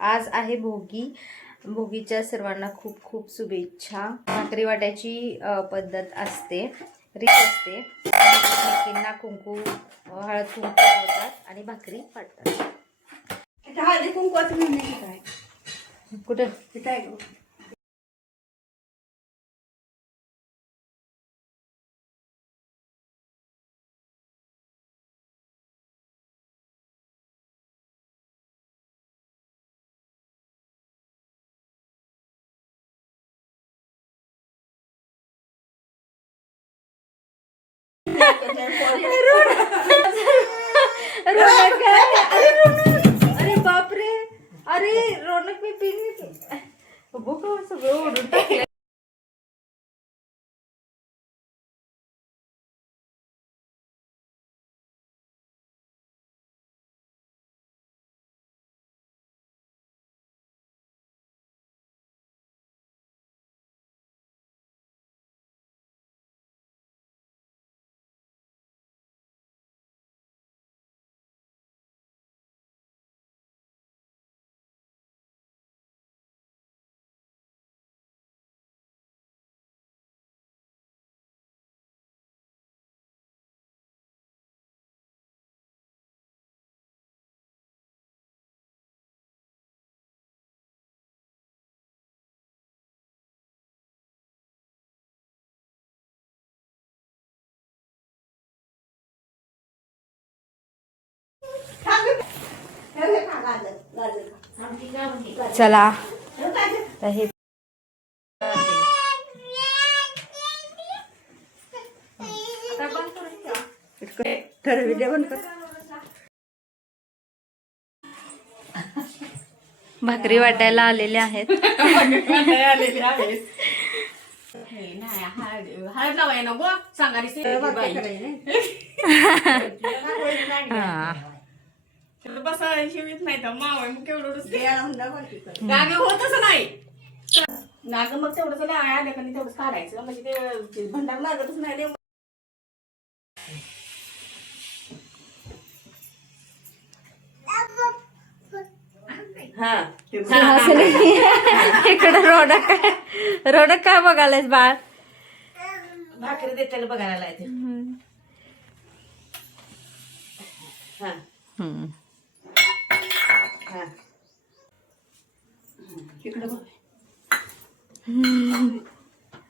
आज आहे भोगी. भोगीच्या सर्वांना खूप खूप शुभेच्छा. भाकरी वाटायची पद्धत असते, रीत असते. एकमेकींना कुंकू हळद कुंकू लावतात आणि भाकरी वाटतात. हळदी कुंकवाचं म्हणणे काय कुठं काय गं? अरे बापरे, अरे रौनक मी पिन सगळं ओढून टाकलं. चला हे ठरवी जेवण कर. भाकरी वाटायला आलेले आहेत. आलेले आहेत. हळद लावाय ना गो सांगारी बस शिवीत नाही तर मावय मग केवढं नाग होतच नाही. नाग मग तेवढंच आल्या का तेवढंच काढायचं म्हणजे ते भंडार लागतच नाही. इकडं रोडक काय बघायलायस बाळ? भाकरी देताना बघायला लायते. तिकडं बघ,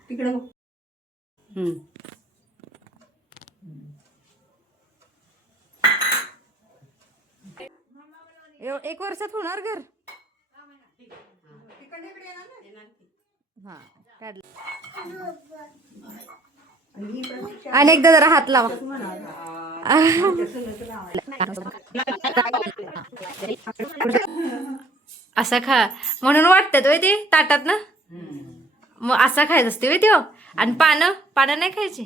तिकडं बघ. एक वर्षात होणार घर. हा काढलं. आणि एकदा जरा हात लावा. असा खा म्हणून वाटतात वय ते ताटात ना. मग असा खायचं असते वय त्यो. आणि पानं नाही खायची.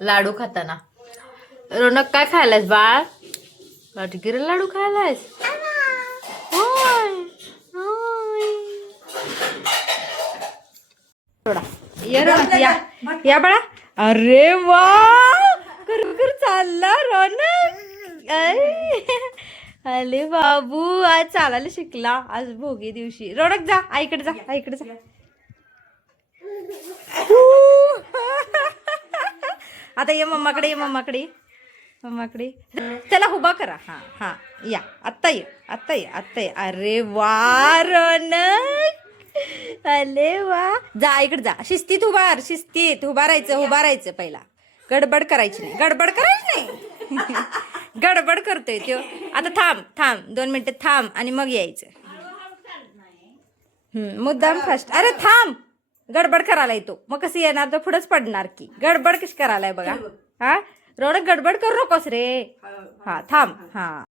लाडू खाताना रौनक काय खायलास बाळ? वाटगिरी लाडू खायलास? या बाळा. अरे वा, कर चालला रौनक. अरे बाबू आज चालायला शिकला. आज भोगी दिवशी. रौनक जा आईकडे जा, आईकडे जा. आता ये मम्माकडे, मम्माकडे. चला उभा करा. हा या आत्ता ये. अरे वा रौनक, अरे वा. जा आईकडे जा. शिस्तीत उभा राहायचं पहिला. गडबड करायची नाही. गडबड करतोय त्यो. आता थांब 2 मिनिटं थांब आणि मग यायचं. मुद्दाम फास्ट. अरे थांब, गडबड करायला येतो. मग कसं येणार? तर पुढंच पडणार की. गडबड कशी करायलाय बघा. हा रौनक गडबड करू नकोस रे. हा थांब. हा